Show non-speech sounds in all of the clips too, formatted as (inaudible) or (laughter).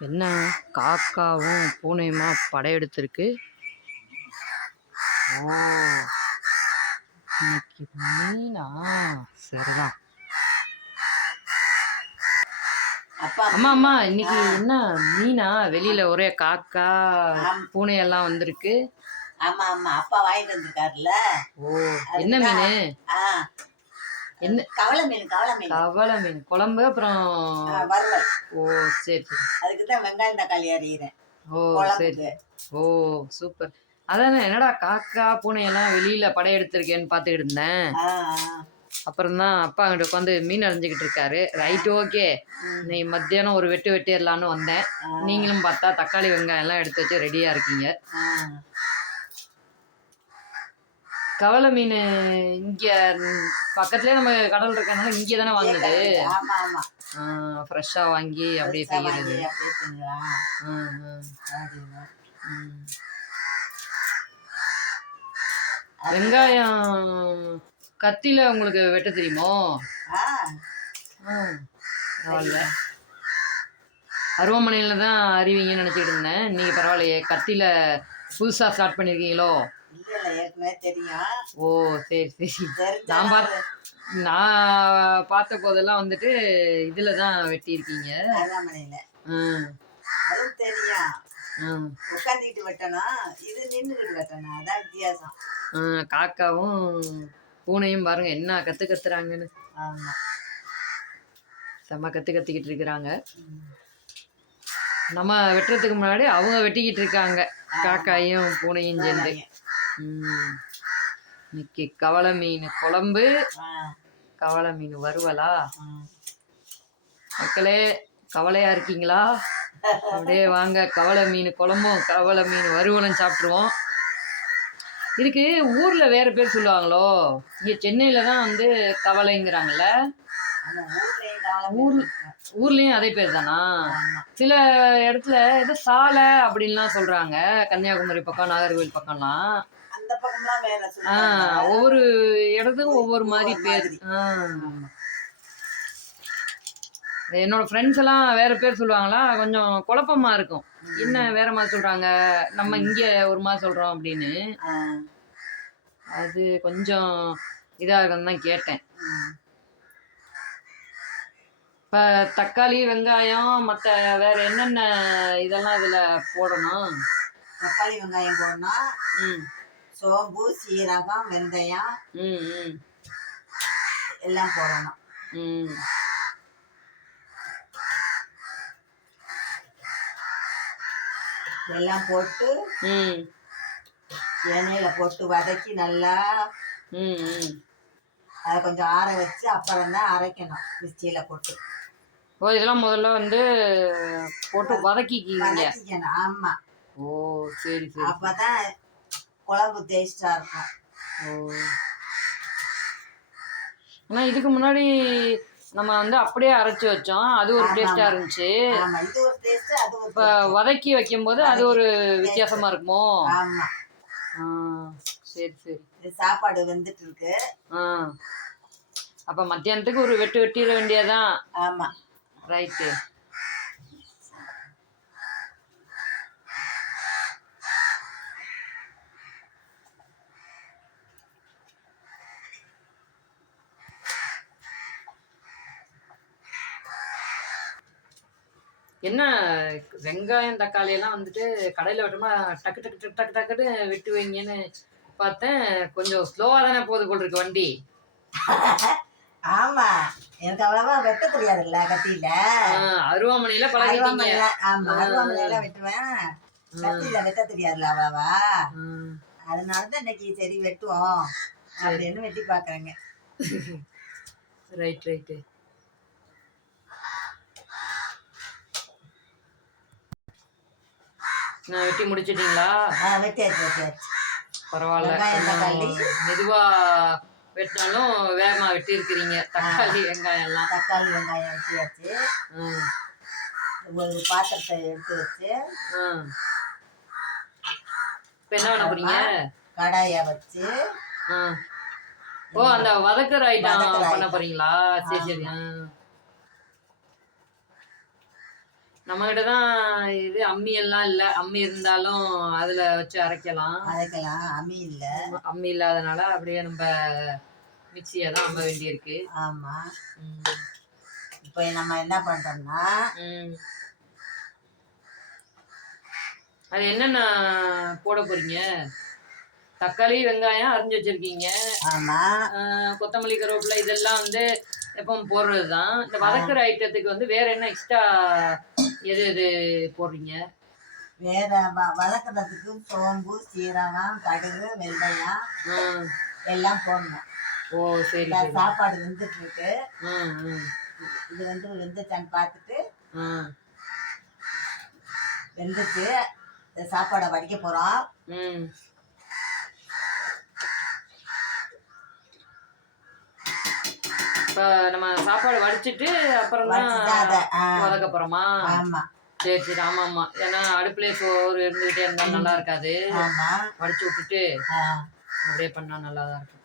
என்ன காக்காவும் பூனையுமா படையெடுத்திருக்கு? ஓ இன்னைக்கு மீனா? சரிதான். அம்மா அம்மா இன்னைக்கு என்ன மீனா? வெளியில ஒரே காக்கா பூனை எல்லாம் வந்திருக்கு. ஆமா ஆமா. அப்பா வாங்கிட்டு வந்திருக்காருல்ல. ஓ என்ன மீன்? என்ன? கவலை மீன் கவலை மீன். கவலை மீன். குழம்பு அப்புறம் வறுவல். ஓ சரி சரி. அதுக்கு தான் வெங்காயம் தக்காளி அறிகிறேன் ஓ சரி. ஓ சூப்பர். அதானே என்னடா காக்கா பூனை எல்லாம் வெளியில படையெடுத்திருக்கேன்னு பார்த்துக்கிட்டு இருந்தேன். அப்புறம் தான் அப்பா அங்கிட்ட உட்காந்து மீன் அரைஞ்சிக்கிட்டு இருக்காரு. Right okay. நீ மத்தியானம் ஒரு வெட்டு வெட்டிடலான்னு வந்தேன். நீங்களும் பார்த்தா தக்காளி வெங்காயம் எல்லாம் எடுத்து வச்சு ரெடியா இருக்கீங்க. கவலை மீன் இங்க பக்கத்துலயே நம்ம கடல் இருக்கனால இங்கே தானே வந்தது. ஆமா ஆமா ஃப்ரெஷ்ஷா வாங்கி அப்படியே செய்யறது. வெங்காயம் கத்தில உங்களுக்கு வெட்ட தெரியுமோ? பரவாயில்ல. அருவமனையில் தான் அறிவீங்கன்னு நினச்சிட்டு இருந்தேன். நீங்கள் பரவாயில்லையே கத்தியில் புதுசாக ஸ்டார்ட் இல்ல ஏற்கனவே தெரியும். ஓ சரி சரி. நான் பார்த்த நான் பார்த்த போதெல்லாம் வந்துட்டு இதில் தான் அருவாமனையில ம் அதுவும் தெரியும். உட்காந்துக்கிட்டு வெட்டணும். இது நின்றுக்கிட்டு வெட்டணும். அதான் வித்தியாசம். காக்காவும் பூனையும் பாருங்க என்ன கற்று கத்துறாங்கன்னு ஆமா. செம்ம கற்று கத்திக்கிட்டு இருக்கிறாங்க. நம்ம வெட்டுறதுக்கு முன்னாடி அவங்க வெட்டிக்கிட்டு இருக்காங்க. காக்காயும் பூனையும் சேர்ந்து. இன்னைக்கு கவலை மீன் குழம்பு ஆ, கவலை மீன் வறுவலா? ஆ. மக்களே கவலையா இருக்கீங்களா? அப்படியே வாங்க கவலை மீன் குழம்பும் கவலை மீன் வறுவலும் சாப்பிட்ருவோம் இதுக்கு ஊர்ல வேற பேர் சொல்லுவாங்களோ? இங்க சென்னையில தான் வந்து கவலைங்கிறாங்கல்ல? ஊர். ஊர்லயும் அதே பேர் தானா. சில இடத்துல ஏதோ சாலை அப்படின்லாம் சொல்றாங்க. கன்னியாகுமரி பக்கம் நாகர்கோவில் பக்கம்லாம். அந்த பக்கம்லாம் வேற ஆ சொல்லுவாங்க. ஒவ்வொரு இடத்துக்கும் ஒவ்வொரு மாதிரி பேர். என்னோட ஃப்ரெண்ட்ஸ் எல்லாம் வேற பேர் சொல்லுவாங்களா? கொஞ்சம் குழப்பமா இருக்கும். என்ன வேற மாதிரி சொல்றாங்க? நம்ம இங்க ஒரு மாதிரி சொல்றோம் அப்படின்னு. அது கொஞ்சம் இதா இருக்குன்னு தான் கேட்டேன். இப்ப தக்காளி வெங்காயம் மத்த வேற என்னென்ன இதெல்லாம் இதுல போடணும்? தக்காளி வெங்காயம் போடணும். ம். சோம்பு சீரகம் வெந்தயம். ம் ம். எல்லாம் போடணும். ம். எல்லாம் போட்டு ம். எண்ணெயில போட்டு வதக்கி நல்லா அதை கொஞ்சம் ஆற வச்சு அப்புறம் தான் அரைக்கணும் மிக்சியில போட்டு. ஓ இதெல்லாம் முதல்ல வந்து போட்டு வதக்கிக்கிங்க. ஆமா. ஓ சரி சரி. அப்பதான் குழம்பு டேஸ்டா இருக்கும். ஓ. ஆனா இதுக்கு முன்னாடி நம்ம வந்து அப்படியே அரைச்சு வச்சோம். அது ஒரு டேஸ்டா இருந்துச்சு. இப்ப வதக்கி வைக்கும்போது அது ஒரு வித்தியாசமா இருக்குமோ? சரி சரி. சாப்பாடு வெந்துட்டு இருக்கு ஆ. அப்ப மத்தியானத்துக்கு ஒரு வெட்டு வெட்டிட வேண்டியதான் ஆமா. ரைட்டு என்ன வெங்காயம் தக்காளி எல்லாம் வந்துட்டு கடையில் வெட்டோம்னா டக்கு டக்கு டக்கு டக்கு டக்குன்னு வெட்டுவீங்கன்னு பார்த்தேன். கொஞ்சம் ஸ்லோவாக தானே போகுது போல் இருக்கு வண்டி. (laughs) ஆமா. எனக்கு அவ்வளவா வெட்ட தெரியாதுல்ல கத்தியில. அருவாமனையில பழகிட்டீங்க. ஆமா அருவாமனையில வெட்டுவேன். கத்தியில வெட்ட தெரியாதுல்ல அவ்வளவா. அதனாலதான் இன்னைக்கு சரி வெட்டுவோம். அப்படின்னு வெட்டி பாக்குறேங்க ரைட் ரைட்டு வெட்டி முடிச்சிட்டீங்களா? வெட்டியாச்சு வெட்டியாச்சு பரவாயில்ல. தக்காளி. மெதுவா வெட்டினாலும் வேகமா வெட்டி இருக்கிறீங்க தக்காளி வெங்காயம் எல்லாம் தக்காளி வெங்காயம் வெட்டியாச்சு. ஒரு பாத்திரத்தை எடுத்து வச்சு. இப்ப என்ன பண்ண போறீங்க? கடாய வச்சு. ஓ அந்த வதக்குற ஐட்டம் பண்ண. போறீங்களா? சரி சரி ஆ. நம்மகிட்ட தான் இது அம்மி எல்லாம் இல்ல. அம்மி இருந்தாலும் அதுல வச்சு அரைக்கலாம். அரைக்கலாம். அம்மி இல்ல. அம்மி இல்லாதனால அப்படியே நம்ம மிக்சியை தான் அம்ப வேண்டியிருக்கு. ஆமா. இப்போ நம்ம என்ன பண்றோம்னா. அது என்னென்ன போட போறீங்க? தக்காளி வெங்காயம் அரிஞ்சு வச்சிருக்கீங்க. ஆமா. கொத்தமல்லி கருவேப்பிலை இதெல்லாம் வந்து எப்பவும் போடுறது தான் இந்த வதக்குற ஐட்டத்துக்கு வந்து வேற என்ன எக்ஸ்ட்ரா எது எது போடுறீங்க? வேற வ- வதக்குறதுக்கு சோம்பு சீரகம் கடுகு வெந்தயம் எல்லாம் போடணும். ஓ சரி சாப்பாடு வெந்துட்டு இருக்கு ம் ம் இது வந்து வெந்துச்சான்னு பார்த்துட்டு வெந்துச்சு சாப்பாடை வடிக்க போறோம். இப்போ நம்ம சாப்பாடு வடிச்சிட்டு அப்புறம் தான் அதை ஆ, வதக்க போறோமா? ஆமா. சரி சரி. ஆமா ஆமா. ஏன்னா அடுப்புலயே சோறு இருந்துகிட்டே இருந்தா நல்லா இருக்காது. வடிச்சு விட்டுட்டு அப்படியே பண்ணா நல்லா தான் இருக்கும்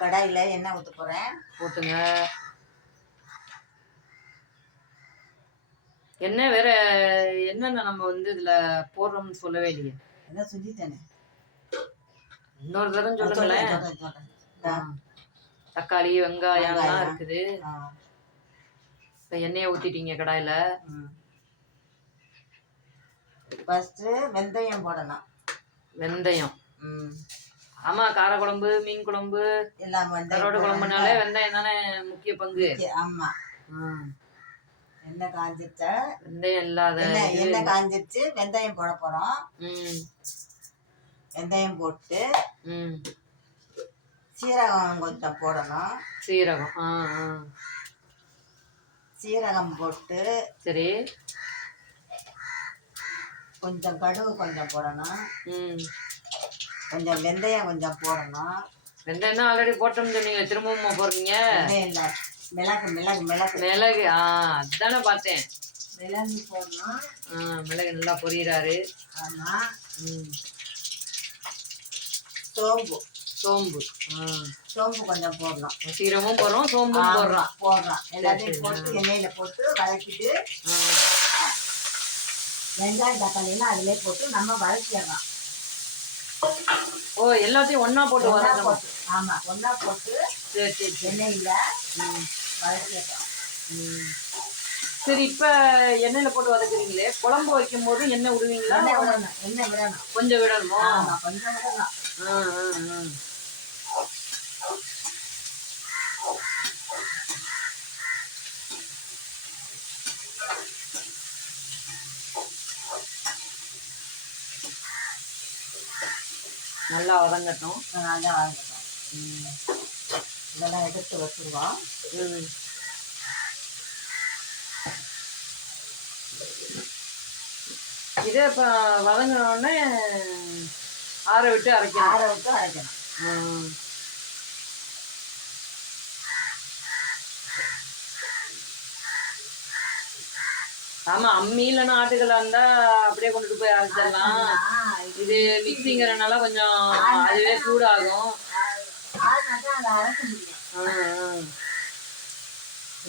கடாயில எண்ணெய் ஊத்த போறேன். போட்டுங்க என்ன வேற என்னென்ன நம்ம வந்து இதுல போடுறோம்னு சொல்லவே இல்லையே. என்ன சொல்லிட்டேனே இன்னொரு சொல்றேன், சொல்லுங்களேன். தக்காளி வெங்காயம் எல்லாம். இருக்குது. இப்ப எண்ணெயை ஊத்திட்டீங்க கடாயில. ம். ஃபர்ஸ்ட் வெந்தயம் போடணும். வெந்தயம். ஆமா காரக்குழம்பு மீன் குழம்பு எல்லாம் கரோடு. குழம்புனாலே வெந்தயம் தானே முக்கிய பங்கு. ஆமா. எண்ணெய் காஞ்சிருச்சா? வெந்தயம் இல்லாத எண்ணெய் காஞ்சிருச்சு வெந்தயம் போட போறோம். வெந்தயம் போட்டு ம். சீரகம் கொஞ்சம் போடணும். சீரகம். ஆ ஆ. சீரகம் போட்டு சரி. கொஞ்சம் கடுகு கொஞ்சம் போடணும். ம். கொஞ்சம் வெந்தயம் கொஞ்சம் போடணும். வெந்தயம் தான் ஆல்ரெடி போட்டோம்னு சொன்னீங்க. திரும்பவும் போடுறீங்க? இல்லை. மிளகு மிளகு மிளகு. மிளகு. ஆ அதுதானே பார்த்தேன். மிளகு போடணும். ஆ மிளகு நல்லா பொரியிறாரு. ஆமா. ம். சோம்பு. சோம்பு. சோம்பு கொஞ்சம் போடணும் சீரகமும் போடுறோம் சோம்பும் போடுறோம். போடுறோம். எல்லாத்தையும் போட்டு எண்ணெயில போட்டு வதக்கிட்டு வெங்காயம் தக்காளிலாம் அதிலே போட்டு நம்ம வதக்கிடலாம். ஓ எல்லாத்தையும் ஒண்ணா போட்டு வதக்கணும். போட்டு ஆமா ஒண்ணா போட்டு சரி சரி எண்ணெயில ம். வதக்கிடலாம். ம். சரி இப்ப எண்ணெயில போட்டு வதக்குறீங்களே குழம்பு வைக்கும் போது எண்ணெய் விடுவீங்களா எண்ணெய் விடணும். கொஞ்சம் விடணுமோ? ஆமா கொஞ்சம் விடணும். நல்லா வதங்கட்டும். நல்லா வதக்கட்டும் இதெல்லாம் எடுத்து வச்சுருவோம். இதே இப்போ வதங்கினோடனே ஆற விட்டு அரைக்கணும். ஆற விட்டு அரைக்கணும். ஆமா அம்மி இல்லைன்னா ஆட்டுகளா இருந்தா அப்படியே கொண்டுட்டு போய் அரைச்சிடலாம். இது மிக்சிங்கிறனால கொஞ்சம் அதுவே சூடாகும்.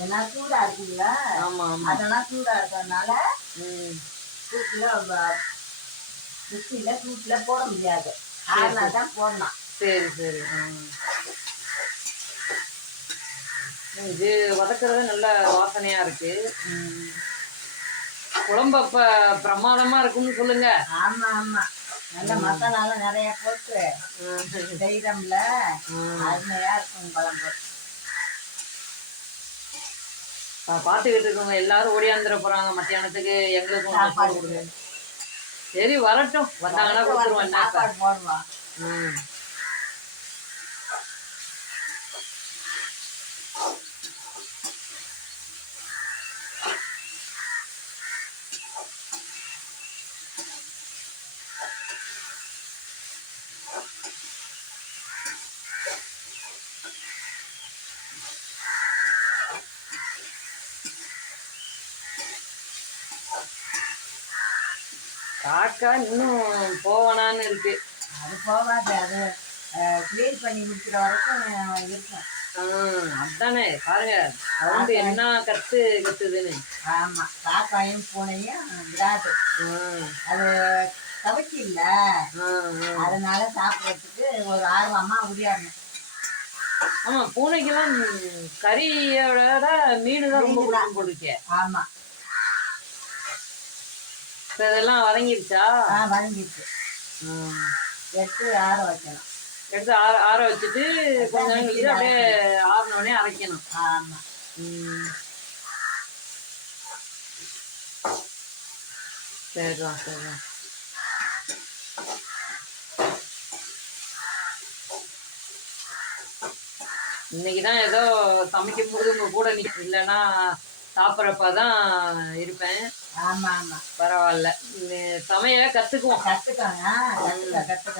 ஏன்னா சூடா இருக்குல்ல ஆமா ஆமா. அதெல்லாம் சூடா இருக்கிறதுனால மிக்சியில் சூட்டில் போட முடியாது. ஆறுனா தான் போடலாம். சரி சரி. இது வதக்குறது நல்ல வாசனையா இருக்கு. குழம்பு அப்ப பிரமாதமா இருக்கும்னு சொல்லுங்க. ஆமா ஆமா. நல்ல மசாலாலாம் நிறைய போட்டு செய்கிறோம்ல அருமையா இருக்கும் குழம்பு. பாத்துக்கிட்டு இருக்கவங்க எல்லாரும் ஓடியாந்துட போறாங்க மத்தியானத்துக்கு. எங்களுக்கும் சாப்பாடு கொடுங்க. சரி வரட்டும் வந்தாங்கன்னா கொடுத்துருவோம்? சாப்பாடு போடுவோம் ம். காக்கா இன்னும் போவனான்னு இருக்கு. அது போகாது அது க்ளீன் பண்ணி முடிக்கிற வரைக்கும் இருக்கும் ஆ, அதானே பாருங்க சவுண்டு என்ன கத்து கத்துதுன்னு. ஆமா காக்காயும் பூனையும் ஆ, அது கவச்சி இல்ல. அதனால சாப்பிடறதுக்கு ஒரு ஆர்வமா உரியாடணும் ஆமா பூனைக்கெல்லாம் கறியோட மீன் தான் ரொம்ப பிடிக்கும் போட்டுருக்கே ஆமா. இதெல்லாம் வதங்கிருச்சா? ஆ வதங்கிட்டு எடுத்து ஆற வைக்கணும். எடுத்து ஆற ஆற வச்சுட்டு கொஞ்ச நேரம் கழிச்சு அப்படியே ஆறின உடனே அரைக்கணும். ஆமா. ம். சரிதான் சரிதான் இன்னைக்கு தான் ஏதோ சமைக்கும் போது உங்க கூட நீ இல்லைன்னா சாப்பிட்றப்ப தான் இருப்பேன். ஆமா ஆமா. பரவாயில்ல. சமையலை கற்றுக்குவோம் கத்துக்கோங்க கத்துக்க கத்துக்க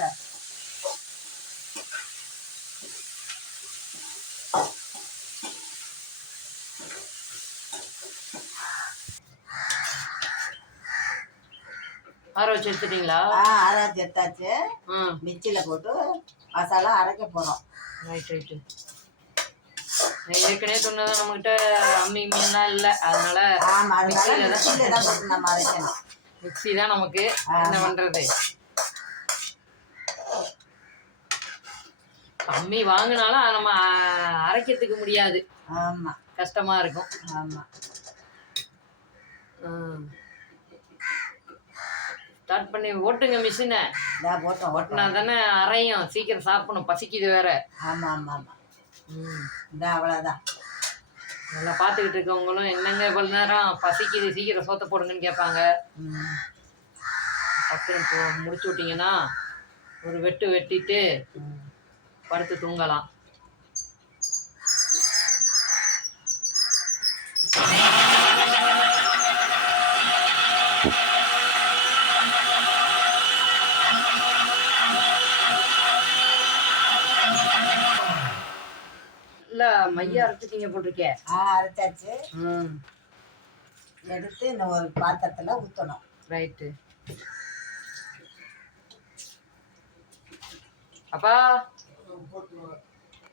ஆற வச்சு எடுத்துட்டீங்களா? ஆ ஆறாச்சு எடுத்தாச்சு. மிக்சியில போட்டு மசாலா அரைக்க போறோம். Right right. ஏற்கனவே சொன்னதான் நம்மகிட்ட அம்மி மீன்லாம் இல்லை. அதனால மிக்சியில தான் மிக்சியில தான் போட்டு நம்ம அரைக்கணும். மிக்ஸி தான் நமக்கு என்ன பண்றது? அம்மி வாங்கினாலும் நம்ம அரைக்கிறதுக்கு முடியாது. ஆமா. கஷ்டமா இருக்கும். ஆமா. ஸ்டார்ட் பண்ணி ஓட்டுங்க மிஷினை. போட்டோம் ஓட்டினா தானே அரையும். சீக்கிரம் சாப்பிடணும். பசிக்குது வேற. ஆமா ஆமா ஆமா. இதா அவ்வளவுதான் நல்லா பார்த்துக்கிட்டு இருக்கவங்களும் என்னங்க இவ்வளோ நேரம் பசிக்குது சீக்கிரம் சோத்த போடுங்கன்னு கேட்பாங்க ம். அப்புறம் இப்போ முடிச்சு விட்டீங்கன்னா ஒரு வெட்டு வெட்டிட்டு. படுத்து தூங்கலாம் இல்ல மைய அரைச்சிட்டீங்க போட்டிருக்கே? ஆ அரைச்சாச்சு. எடுத்து இந்த ஒரு பாத்திரத்துல ஊத்தணும். ரைட்டு. அப்பா.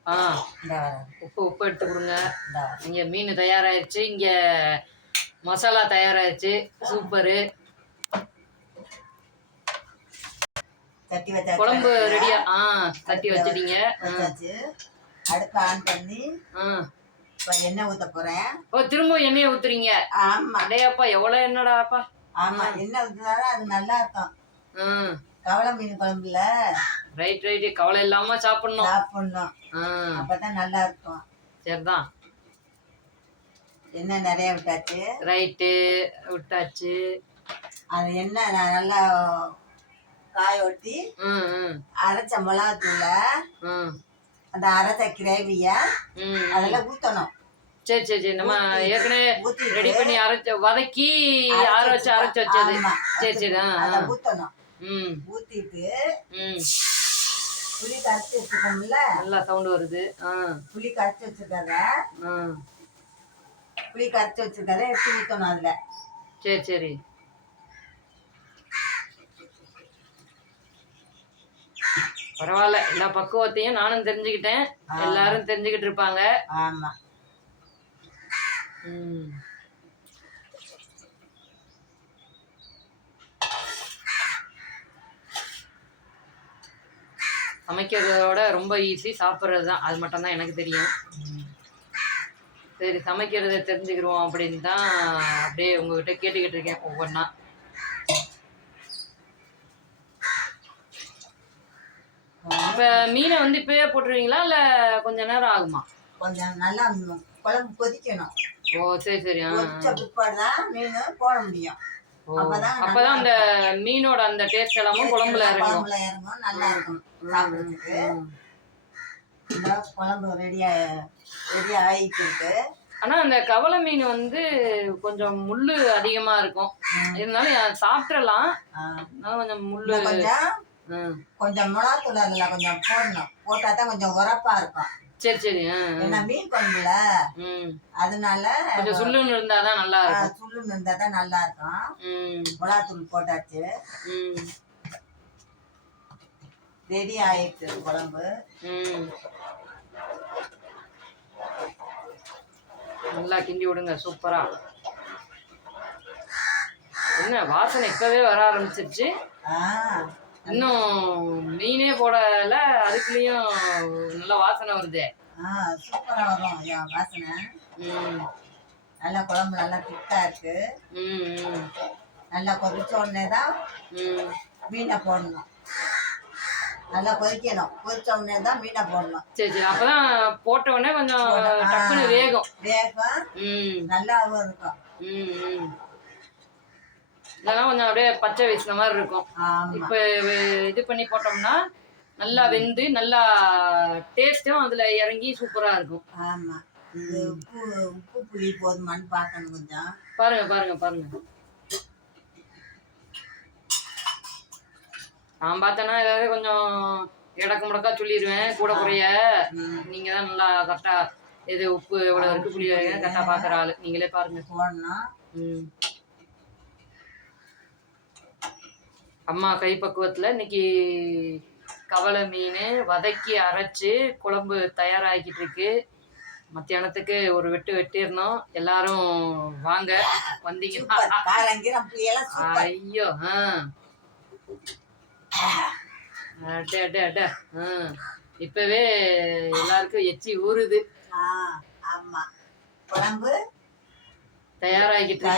ஆ. இந்த உப்பு உப்பு எடுத்து கொடுங்க. இங்க மீன் தயாராயிருச்சு. இங்க மசாலா தயாராயிருச்சு. சூப்பரு. குழம்பு. ரெடியா ஆ தட்டி வச்சிட்டீங்க. அடுப்பை ஆன் பண்ணி எண்ணெய் ஊத்த போறேன். ஓ திரும்ப எண்ணெயை ஊத்துறீங்க? ஆமா. அடையாப்பா எவ்வளவு என்னடாப்பா ஆமா எண்ணெய் ஊத்துனாதான் அது நல்லா இருக்கும். ம் கவலை மீன் குழம்புல? Right right. கவலை இல்லாம சாப்பிடணும். சாப்பிடணும். அப்பதான் நல்லா இருக்கும். சரிதான். எண்ணெய் நிறைய விட்டாச்சு. ரைட்டு. விட்டாச்சு. அது எண்ணெய் நான் நல்லா காய ஒட்டி அரைச்ச மிளகாத்தூள ம். அந்த அரைச்ச கிரேவிய ம் அதில் ஊத்தணும். சரி சரி சரி. நம்ம ஏற்கனவே ரெடி பண்ணி அரைச்ச வதக்கி ஆற வச்சு அரைச்சு வச்சது. சரி சரி. ஊத்தணும். ம். ஊத்திட்டு ம். புளி கரைச்சி வச்சுக்கோம்ல நல்லா சவுண்ட் வருது. ஆ. புளி கரைச்சி வச்சிருக்கத புளி கரைச்சி வச்சிருக்கத எடுத்து ஊத்தணும் அதுல. சரி சரி. பரவாயில்ல. எல்லா பக்குவத்தையும் நானும் தெரிஞ்சுக்கிட்டேன். எல்லாரும் தெரிஞ்சுக்கிட்டு இருப்பாங்க. ஆமா. சமைக்கிறதோட ரொம்ப ஈஸி சாப்பிட்றது தான். அது மட்டும்தான் எனக்கு தெரியும். சரி சமைக்கிறத தெரிஞ்சுக்கிறோம் அப்படின்னு தான் அப்படியே உங்ககிட்ட கேட்டுக்கிட்டு இருக்கேன் ஒவ்வொன்றா இப்போ மீனை வந்து இப்பயே போட்டுருவீங்களா? இல்லை கொஞ்ச நேரம் ஆகுமா? கொஞ்சம் நல்லா குழம்பு கொதிக்கணும். ஓ சரி சரி. கொதிச்ச பிற்பாடு தான் மீன் போட முடியும். அப்பதான் அந்த மீனோட அந்த டேஸ்ட் எல்லாமும் குழம்புல இறங்கும். நல்லா இருக்கும் சாப்பிடுறதுக்கு. குழம்பு ரெடியா ரெடி இருக்கு ஆனா அந்த கவலை மீன் வந்து கொஞ்சம் முள்ளு அதிகமா இருக்கும். இருந்தாலும் சாப்பிட்றலாம் கொஞ்சம் முள்ளு கொஞ்சம் ம். கொஞ்சம் மிளகாத்தூள் அதில் கொஞ்சம் போடணும். போட்டா தான் கொஞ்சம் உரப்பா இருக்கும். சரி சரி. ஏன்னா மீன் குழம்புல ம். அதனால கொஞ்சம் சுள்ளுன்னு இருந்தாதான் நல்லா ஆ, இருக்கும். சுள்ளுன்னு இருந்தா தான் நல்லா இருக்கும். ம். மிளகாத்தூள் போட்டாச்சு. ம். ரெடி ஆயிடுச்சு குழம்பு. ம். நல்லா கிண்டி விடுங்க சூப்பரா. என்ன வாசனை இப்பவே வர ஆரம்பிச்சிருச்சு. ஆ. இன்னும் மீனே போடல அதுக்குள்ளேயும் நல்ல வாசனை வருதே. ஆ சூப்பரா வரும். ஐயா வாசனை. நல்லா குழம்பு நல்லா திக்கா இருக்கு. நல்லா கொதிச்ச உடனே தான் மீனை போடணும். நல்லா கொதிக்கணும். கொதிச்ச உடனே தான் மீனை போடணும். சரி சரி. அப்பதான் போட்ட உடனே கொஞ்சம் வேகும். வேகம். ம். நல்லாவும் இருக்கும். இதெல்லாம் கொஞ்சம் அப்படியே பச்சை வீசின மாதிரி இருக்கும். இப்போ இது பண்ணி போட்டோம்னா நல்லா வெந்து நல்லா டேஸ்ட்டும் அதில் இறங்கி சூப்பராக இருக்கும். ஆமா. இது உப்பு உப்பு புளி போதுமான்னு பார்க்கணும் கொஞ்சம். பாருங்க பாருங்க பாருங்க. நான் பார்த்தேன்னா ஏதாவது கொஞ்சம் இடக்கு முடக்கா சொல்லிடுவேன் கூட குறைய. நீங்க தான் நல்லா கரெக்டா இது உப்பு எவ்வளவு இருக்கு புளி கரெக்டா பாக்குற ஆளு. நீங்களே பாருங்க. போடணும் ம். அம்மா கைப்பக்குவத்துல இன்னைக்கு கவலை மீன் வதக்கி அரைச்சு குழம்பு தயாராகிக்கிட்டு இருக்கு. மத்தியானத்துக்கு ஒரு வெட்டு வெட்டிடணும். எல்லாரும் வாங்க வந்தீங்கன்னா. ஐயோ ஆ. அடே அடே அடே ஆ. இப்பவே எல்லாருக்கும் எச்சி ஊறுது. ஆமா. குழம்பு தயாராகிட்டு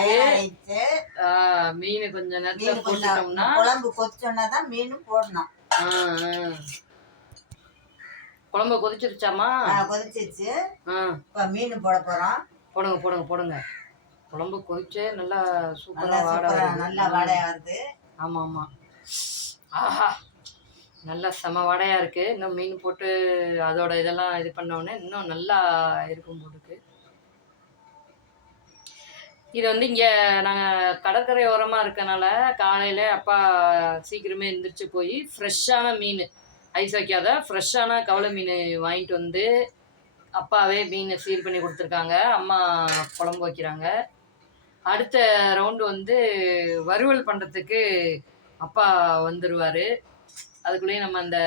மீன் கொஞ்ச நேரத்துல மீன் போட்டுட்டோம்னா? குழம்பு கொதிச்சோன்னா தான் மீனும் போடணும். குழம்பு கொதிச்சிருச்சாமா கொதிச்சிருச்சு. இப்போ மீன் போட போறோம். போடுங்க போடுங்க போடுங்க. குழம்பு கொதிச்சு நல்லா சூப்பரா வாட. நல்லா வாடையா வருது. ஆமா ஆமா. ஆஹா. நல்லா செம வடையா இருக்கு. இன்னும் மீன் போட்டு அதோட இதெல்லாம் இது பண்ண உடனே இன்னும் நல்லா இருக்கும் போட்டுருக்கு இது வந்து இங்க நாங்க கடற்கரை ஓரமா இருக்கனால காலையில அப்பா சீக்கிரமே எந்திரிச்சு போய் ஃப்ரெஷ்ஷான மீன் ஐஸ் வைக்காத ஃப்ரெஷ்ஷான கவலை மீன் வாங்கிட்டு வந்து அப்பாவே மீனை சீர் பண்ணி கொடுத்துருக்காங்க. அம்மா குழம்பு வைக்கிறாங்க. அடுத்த ரவுண்டு வந்து வறுவல் பண்ணுறதுக்கு அப்பா வந்துடுவார் அதுக்குள்ளேயே நம்ம அந்த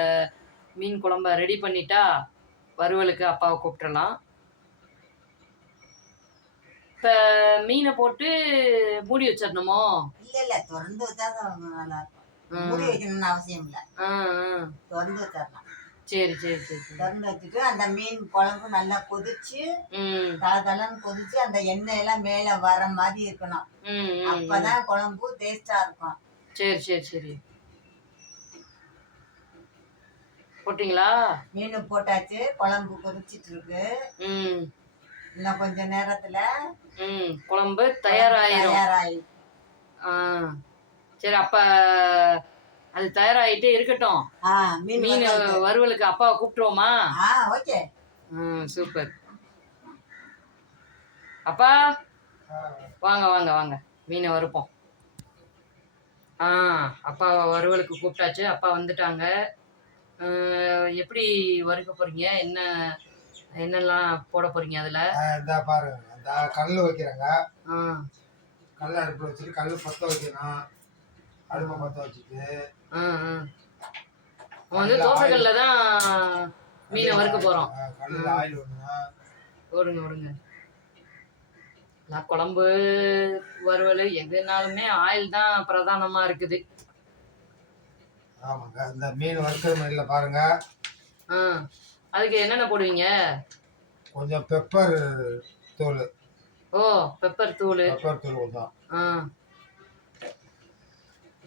மீன் குழம்ப ரெடி பண்ணிட்டா வறுவலுக்கு அப்பாவை கூப்பிட்றலாம் இப்போ மீனை போட்டு மூடி வச்சிடணுமோ? இல்ல இல்ல திறந்து வச்சா தான் நல்லா இருக்கும். மூடி வைக்கணும்னு அவசியம் இல்ல. திறந்து வச்சிடலாம். சரி சரி சரி திறந்து வச்சுட்டு அந்த மீன் குழம்பு நல்லா கொதிச்சு ம். தளதளன்னு கொதிச்சு அந்த எண்ணெய் எல்லாம் மேல வர மாதிரி இருக்கணும். அப்பதான் குழம்பு டேஸ்டா இருக்கும். சரி சரி சரி. போட்டிங்களா? மீன் போட்டாச்சு குழம்பு கொதிச்சிட்டு இருக்கு. இன்னும் கொஞ்ச நேரத்துல ம் குழம்பு தயாராயிரும். தயாராயி. ஆ சரி அப்ப அது தயாராகிட்டே இருக்கட்டும். ஆ மீன் மீன் வறுவல். வறுவலுக்கு அப்பாவை கூப்பிட்டுருவோமா? ஆ ஓகே. ம் சூப்பர். அப்பா வாங்க வாங்க வாங்க. மீனை வறுப்போம். ஆ அப்பா வறுவலுக்கு கூப்பிட்டாச்சு. அப்பா வந்துட்டாங்க. எப்படி வறுக்க போறீங்க? என்ன என்னெல்லாம் போட போறீங்க அதுல? இந்த பாருங்க இந்த கல் வைக்கிறாங்க. கல் அடுப்பில் வச்சுட்டு கல் பற்ற வைக்கணும். அடுப்பை பற்ற வச்சுட்டு. வந்து தோசைக்கல்ல தான் மீனை வறுக்க போறோம். கல்லில் ஆயில் விடணும் ஓடுங்க ஓடுங்க. நான் குழம்பு வறுவல் எதுனாலுமே ஆயில் தான் பிரதானமா இருக்குது. ஆமாங்க இந்த மீன் வறுக்கிற மாதிரில பாருங்க. ஆ. அதுக்கு என்னென்ன போடுவீங்க? கொஞ்சம் பெப்பர் தூள். ஓ பெப்பர் தூள். பெப்பர் தூள் கொஞ்சம். ஆ.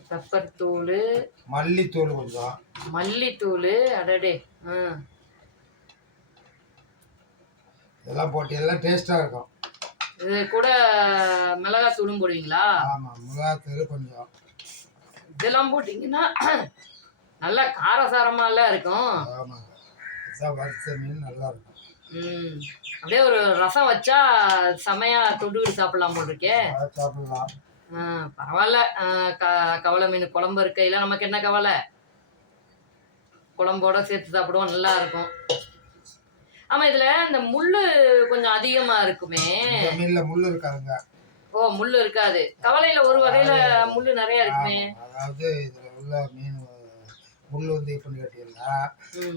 பெப்பர் தூள். மல்லித்தூள் கொஞ்சம். மல்லித்தூள் அடடே ஆ. இதெல்லாம் போட்டு எல்லாம் டேஸ்ட்டாக இருக்கும். இது கூட மிளகாய் தூளும் போடுவீங்களா? ஆமாம் மிளகாத்தூள் கொஞ்சம். இதெல்லாம் போட்டிங்கன்னா நல்லா காரசாரமாலாம் இருக்கும். ஆமாங்க இதுதான் வறுத்த மீன் நல்லா இருக்கும் ம். அப்படியே ஒரு ரசம் வச்சா செமையா தொட்டுக்கிட்டு சாப்பிடலாம் போல் இருக்கே சாப்பிடலாம். ஆ, பரவாயில்ல. ஆ, க கவலை மீன் குழம்பு இருக்கையில நமக்கு என்ன கவலை குழம்போட சேர்த்து சாப்பிடுவோம் நல்லா இருக்கும் ஆமா இதுல இந்த முள்ளு கொஞ்சம் அதிகமா இருக்குமே. இந்த மீனில் முள் இருக்காதுங்க. ஓ முள்ளு இருக்காது. கவலையில ஒரு வகையில முள்ளு நிறைய இருக்குமே. ஆமா. அதாவது இதில் உள்ள மீன் முள் வந்து இது பண்ணி கட்டிடலாம்.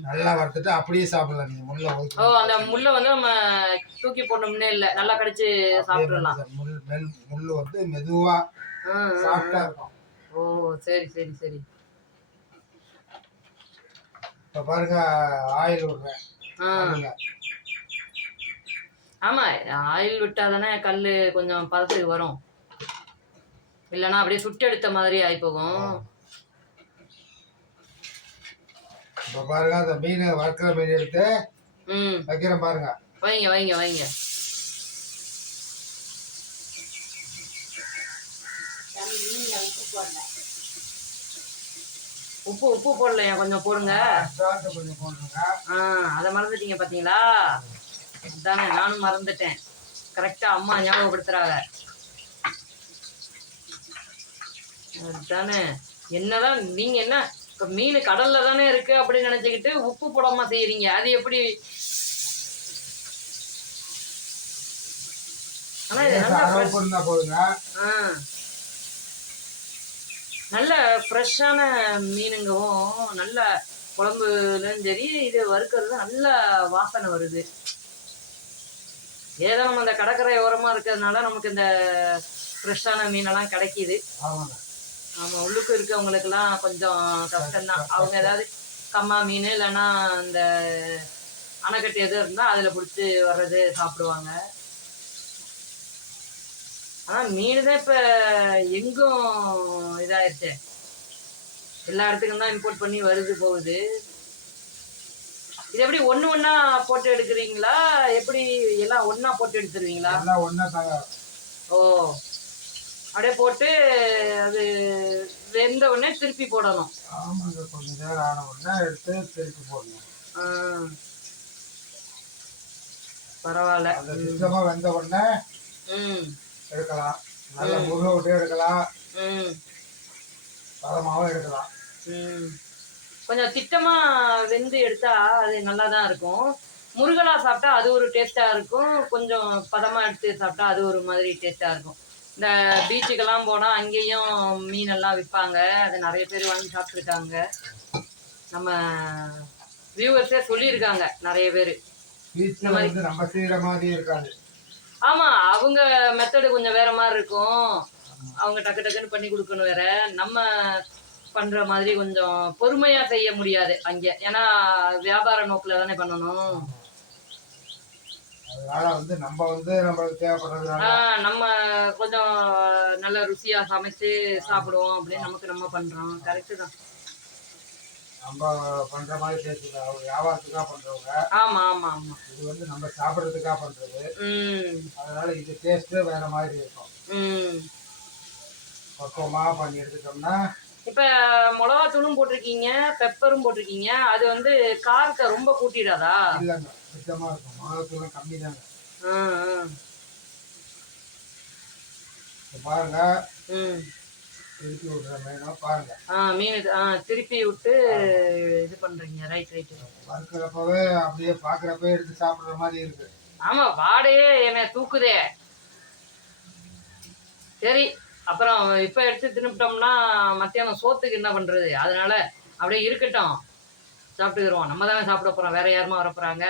நல்லா வறுத்துட்டு அப்படியே சாப்பிடலாம் நீங்க முள்ள ஓ அந்த முள்ளை வந்து நம்ம தூக்கி போடணும்னே இல்லை நல்லா கடிச்சு சாப்பிடலாம். முள் மெல் முள் வந்து மெதுவா சாஃப்டா. இருக்கும். ஓ சரி சரி சரி. இப்ப பாருங்க ஆயில் விடுறேன். ஆமா ஆயில் விட்டா தானே கல் கொஞ்சம் பதத்துக்கு வரும். இல்லைன்னா அப்படியே சுட்டு எடுத்த மாதிரி ஆகி போகும் இப்ப பாருங்க அந்த மீன் வறுக்கிற மீன் எடுத்து ம். வைக்கிறேன் பாருங்க. வைங்க வைங்க வைங்க. உப்பு போடல. உப்பு உப்பு போடலையா? கொஞ்சம் போடுங்க. கொஞ்சம் போடுங்க. ஆ அதை மறந்துட்டீங்க பார்த்தீங்களா அதானே நானும் மறந்துட்டேன். கரெக்டாக அம்மா ஞாபகப்படுத்துறாங்க. அதானே என்னதான் நீங்க என்ன இப்ப மீன் கடல்ல தானே இருக்கு அப்படின்னு நினைச்சுக்கிட்டு உப்பு போடாம செய்யறீங்க. அது எப்படி? நல்லா ஃப்ரெஷ்ஷான மீனுங்கவும் நல்ல குழம்புலும் சரி இது வறுக்கிறது நல்ல வாசனை வருது. ஏதோ நம்ம இந்த கடற்கரை ஓரமா இருக்கிறதுனால நமக்கு இந்த ஃப்ரெஷ்ஷான மீனெல்லாம் கிடைக்கிது. ஆமாங்க ஆமா உள்ளுக்கு இருக்கவங்களுக்கெல்லாம் கொஞ்சம் கஷ்டம்தான். அவங்க ஏதாவது கம்மா மீன் இல்லைன்னா இந்த அணைக்கட்டு எது இருந்தால் அதில் பிடிச்சி வர்றது சாப்பிடுவாங்க. ஆனால் மீன் தான் இப்போ எங்கும் இதாயிருச்சே. எல்லா இடத்துக்கும் தான் இம்போர்ட் பண்ணி வருது போகுது. இது எப்படி ஒன்று ஒன்றா போட்டு எடுக்கிறீங்களா? எப்படி எல்லாம் ஒன்றா போட்டு எடுத்துருவீங்களா? ஒண்ணா தாங்க ஓ. அப்படியே போட்டு அது வெந்த உடனே திருப்பி போடணும். ஆமாங்க கொஞ்ச நேரம் ஆன உடனே எடுத்து திருப்பி போடணும். பரவாயில்ல. அந்த சுத்தமா வெந்த உடனே ம். எடுக்கலாம். நல்ல முருக விட்டு எடுக்கலாம். ம். பதமாவும் எடுக்கலாம். கொஞ்சம் திட்டமா வெந்து எடுத்தா அது நல்லா தான் இருக்கும். முருகலா சாப்பிட்டா அது ஒரு டேஸ்டா இருக்கும். கொஞ்சம் பதமா எடுத்து சாப்பிட்டா அது ஒரு மாதிரி டேஸ்டா இருக்கும். இந்த பீச்சுக்கெல்லாம் போனா அங்கேயும் மீனெல்லாம் விற்பாங்க அது நிறைய பேர் வாங்கி சாப்பிட்ருக்காங்க நம்ம வியூவர்ஸே சொல்லியிருக்காங்க நிறைய பேர். நம்ம செய்யற மாதிரி இருக்காது. ஆமா அவங்க மெத்தடு கொஞ்சம் வேற மாதிரி இருக்கும். அவங்க டக்கு டக்குன்னு பண்ணி கொடுக்கணும் வேற. நம்ம பண்ற மாதிரி கொஞ்சம் பொறுமையா செய்ய முடியாது அங்க. ஏன்னா வியாபார நோக்குல தானே பண்ணணும். அதனால வந்து நம்ம வந்து நம்மளுக்கு தேவைப்படுறதுனால நம்ம கொஞ்சம் நல்ல ருசியா சமைச்சு சாப்பிடுவோம் அப்படின்னு நமக்கு நம்ம பண்றோம். கரெக்டு தான். நம்ம பண்ற மாதிரி அவங்க வியாபாரத்துக்காக பண்றவங்க. ஆமா ஆமா ஆமா. இது வந்து நம்ம சாப்பிட்றதுக்காக பண்றது. ம். அதனால இது டேஸ்ட் வேற மாதிரி இருக்கும். ம். பக்குவமா பண்ணி எடுத்துட்டோம்னா இப்ப மிளகாத்தூளும் போட்டிருக்கீங்க பெப்பரும் போட்டிருக்கீங்க. அது வந்து காரத்தை ரொம்ப கூட்டிடாதா? இல்லைங்க. சுத்தமா இருக்கும். மிளகாத்தூளும் கம்மி தாங்க. பாருங்க. ம். திருப்பி விடுற மீனும் பாருங்க. ஆ மீன் ஆ திருப்பி விட்டு இது பண்றீங்க. ரைட் ரைட் வறுக்கிறப்பவே அப்படியே பார்க்குறப்பவே எடுத்து சாப்பிடுற மாதிரி இருக்கு. ஆமா வாடையே என்னை தூக்குதே. சரி அப்புறம் இப்ப எடுத்து தின்னுட்டோம்னா மத்தியானம் சோத்துக்கு என்ன பண்றது? அதனால அப்படியே இருக்கட்டும். சாப்பிட்டுக்கிறோம் நம்ம தானே சாப்பிட போறோம். வேற யாருமா வர போறாங்க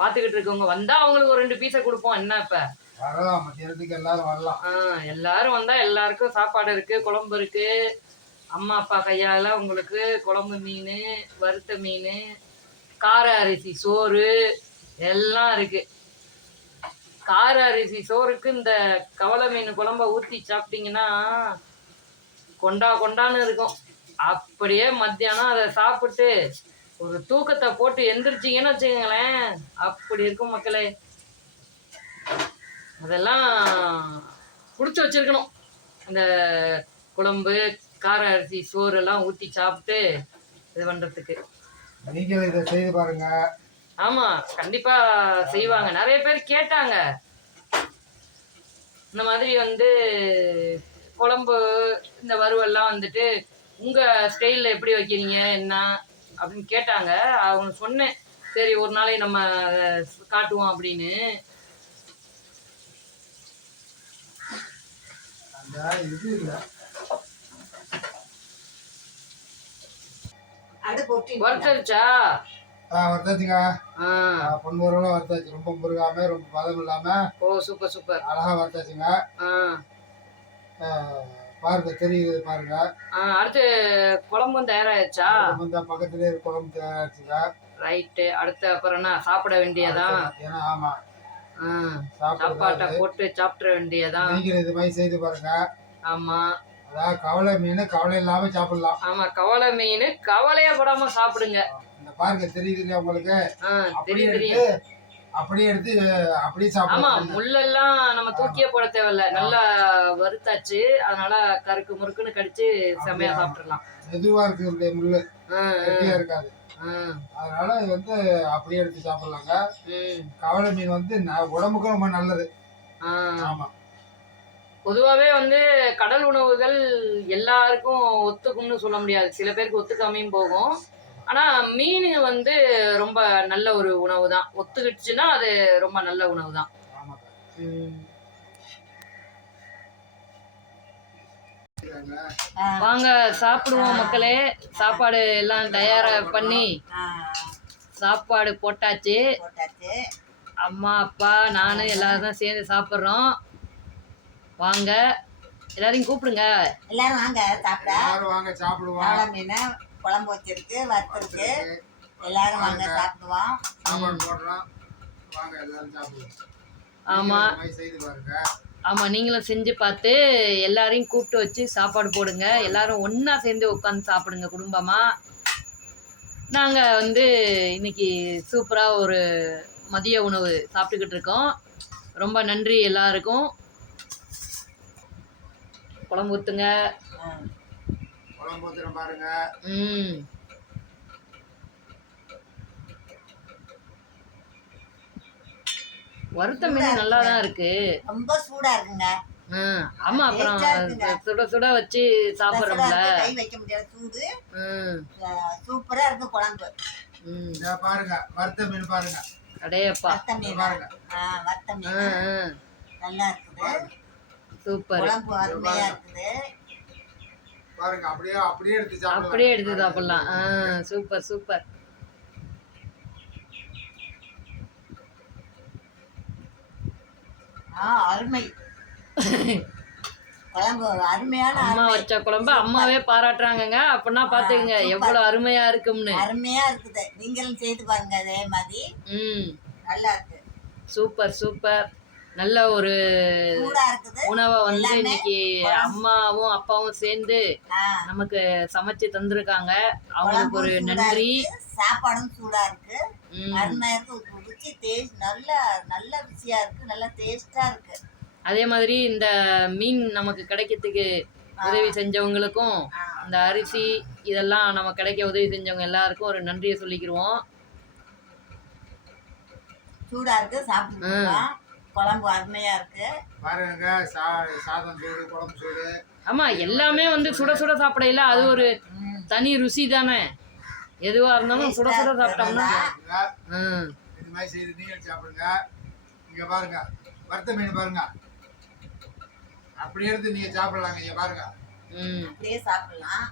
பாத்துக்கிட்டு இருக்கவங்க வந்தா அவங்களுக்கு ஒரு ரெண்டு பீஸை கொடுப்போம். என்ன இப்ப? வரலாம் மத்தியானத்துக்கு எல்லாரும் வரலாம். ஆ, எல்லாரும் வந்தா எல்லாருக்கும் சாப்பாடு இருக்கு குழம்பு இருக்கு. அம்மா அப்பா கையால உங்களுக்கு குழம்பு மீன் வறுத்த மீன் கார அரிசி சோறு எல்லாம் இருக்கு. கார அரிசி சோறுக்கு இந்த கவலை மீன் குழம்ப ஊத்தி சாப்பிட்டீங்கன்னா கொண்டா கொண்டான்னு இருக்கும். அப்படியே மத்தியானம் அதை சாப்பிட்டு ஒரு தூக்கத்தை போட்டு எந்திரிச்சிங்கன்னு வச்சுக்கோங்களேன். அப்படி இருக்கும் மக்களே. அதெல்லாம் குடிச்சு வச்சிருக்கணும். அந்த குழம்பு கார அரிசி சோறு எல்லாம் ஊற்றி சாப்பிட்டு இது பண்ணுறதுக்கு நீங்களும் இதை செய்து பாருங்க. ஆமாம் கண்டிப்பாக செய்வாங்க. நிறைய பேர் கேட்டாங்க. இந்த மாதிரி வந்து குழம்பு இந்த வறுவல்லாம் வந்துட்டு உங்கள் ஸ்டைலில் எப்படி வைக்கிறீங்க? என்ன? அப்படின்னு கேட்டாங்க. அவங்க சொன்னேன். சரி ஒரு நாளைக்கு நம்ம அதை காட்டுவோம் அப்படின்னு. வறுத்தரிச்சா பொண்ணு வரவெல்லாம் வறுத்தாச்சு ரொம்ப முருகாம ரொம்ப பதம் இல்லாம ஓ சூப்பர் சூப்பர் அழகா ஆ, பாருங்க தெரியுது பாருங்க. அடுத்து குழம்பும் தயாராகிடுச்சா இந்த பக்கத்துலேயே குழம்பு தயாரிச்சுங்க ரைட்டு. அடுத்து அப்புறம் என்ன சாப்பிட வேண்டியதான் ஏன்னா ஆமா. ஆ சாப்பாட்டை போட்டு சாப்பிட வேண்டியதான் நீங்க இது மாதிரி செய்து பாருங்க. ஆமா. அதாவது கவலை மீன் கவலை இல்லாம சாப்பிடலாம். ஆமா கவலை மீன் கவலையே படாம சாப்பிடுங்க. இந்த பாருங்க தெரியுது இல்லையா உங்களுக்கு? ஆ அப்படியே எடுத்து அப்படியே ஆமா முள்ளெல்லாம் நம்ம தூக்கியே போட தேவையில்ல. நல்லா வறுத்தாச்சு. அதனால கருக்கு முறுக்குன்னு கடிச்சு செமையா சாப்பிட்டுறலாம். மெதுவா இருக்கு முள்ளு. கெட்டியா இருக்காது. அதனால இது வந்து அப்படியே எடுத்து சாப்பிடலாங்க. கவலை மீன் வந்து உடம்புக்கும் ரொம்ப நல்லது. ஆமா. பொதுவாவே வந்து கடல் உணவுகள் எல்லாருக்கும் ஒத்துக்கும்னு சொல்ல முடியாது. சில பேருக்கு ஒத்துக்காமையும் போகும். ஆனா மீன் வந்து ரொம்ப நல்ல ஒரு உணவு தான் ஒத்துக்கிடுச்சுன்னா அது ரொம்ப நல்ல உணவு தான் வாங்க சாப்பிடுவோம் மக்களே. சாப்பாடு எல்லாம் தயாரா பண்ணி. சாப்பாடு போட்டாச்சு. போட்டாச்சு. அம்மா அப்பா நான் எல்லாரும் தான் சேர்ந்து சாப்பிட்றோம். வாங்க. எல்லாரையும் கூப்பிடுங்க. எல்லாரும் வாங்க சாப்பிட. எல்லாரும் வாங்க சாப்பிடுவோம். குழம்பு வச்சிருக்கு வறுத்துருக்கு. எல்லாரும் வாங்க சாப்பிடுவோம். சாப்பாடு போடுறோம். வாங்க எல்லாரும் சாப்பிடுவோம். ஆமா. இது மாதிரி செய்து பாருங்க. ஆமாம் நீங்களும் செஞ்சு பார்த்து எல்லாரையும் கூப்பிட்டு வச்சு சாப்பாடு போடுங்க. எல்லாரும் ஒன்றா சேர்ந்து உட்காந்து சாப்பிடுங்க குடும்பமாக நாங்கள் வந்து இன்னைக்கு சூப்பராக ஒரு மதிய உணவு சாப்பிட்டுக்கிட்டு இருக்கோம். ரொம்ப நன்றி எல்லாருக்கும். குழம்பு ஊற்றுங்க. குழம்பு பாருங்க. வறுத்த மீன் நல்லா தான் இருக்கு. ரொம்ப சூடா இருக்குங்க. ஆமா அப்புறம். சுட சுட வச்சு சாப்பிட்றோம்ல. கை வைக்க முடியாத சூடு சூப்பரா இருக்கு குழம்பு. பாருங்க வறுத்த மீன் பாருங்க. அடையப்பா. வத்த மீன்? பாருங்க. ஆ மீன்? நல்லா இருக்குது. சூப்பர். குழம்பு அருமையா இருக்குது. பாருங்க அப்படியே அப்படியே எடுத்து சாப்பிடலாம் அப்படியே எடுத்து சாப்பிடலாம் சூப்பர் சூப்பர். ஆ அருமை. குழம்பு அருமையான அம்மா அருமை. வச்ச குழம்பு அம்மாவே பாராட்டுறாங்கங்க. அப்படின்னா பாத்துக்கங்க எவ்வளவு அருமையா இருக்கும்னு. அருமையா இருக்குது. நீங்களும் செய்து பாருங்க அதே மாதிரி. ம். நல்லா இருக்கு. Super super. நல்ல ஒரு உணவை வந்து இன்னைக்கு அம்மாவும் அப்பாவும் சேர்ந்து நமக்கு சமைச்சு தந்திருக்காங்க. அவங்களுக்கு ஒரு நன்றி. சாப்பாடும் சூடா இருக்கு. ம். அருமையா இருக்கு. ருச்சி டேஸ்ட் நல்ல நல்ல ருசியா இருக்கு. நல்ல டேஸ்டா இருக்கு. அதே மாதிரி இந்த மீன் நமக்கு கிடைக்கிறதுக்கு உதவி செஞ்சவங்களுக்கும் இந்த அரிசி இதெல்லாம் நம்ம கிடைக்க உதவி செஞ்சவங்க எல்லாருக்கும் ஒரு நன்றியை சொல்லிக்கிருவோம். சூடா இருக்கு. சாப்பிட்டு குழம்பு அருமையா இருக்கு. பாருங்க சா சாதம் சூடு குழம்பு சூடு. ஆமா எல்லாமே வந்து சுட சுட சாப்பிடையில அது ஒரு. தனி ருசி தானே. எதுவா இருந்தாலும் சுட சுட சாப்பிட்டோம்னா இது மாதிரி செய்து நீங்கள் சாப்பிடுங்க. இங்க பாருங்க வறுத்த மீன் பாருங்க. அப்படியே எடுத்து நீங்க சாப்பிடலாங்க இங்க பாருங்க. ம். அப்படியே சாப்பிடலாம்.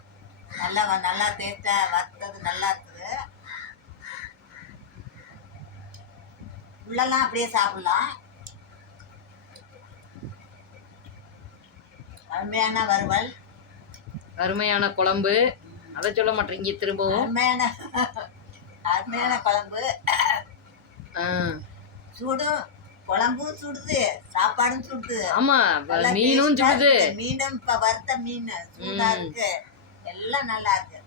நல்லா வ- நல்லா டேஸ்டா வறுத்தது நல்லா இருக்குது. உள்ளெல்லாம் அப்படியே சாப்பிடலாம். அருமையான வறுவல். அருமையான குழம்பு. அதை சொல்ல மாட்டேங்க திரும்பவும். அருமையான அருமையான குழம்பு. சூடும் குழம்பும் சுடுது சாப்பாடும் சுடுது. ஆமா மீனும் சுடுது. மீனும் இப்ப வறுத்த மீன். சூடா. இருக்கு. எல்லாம் நல்லா இருக்கு.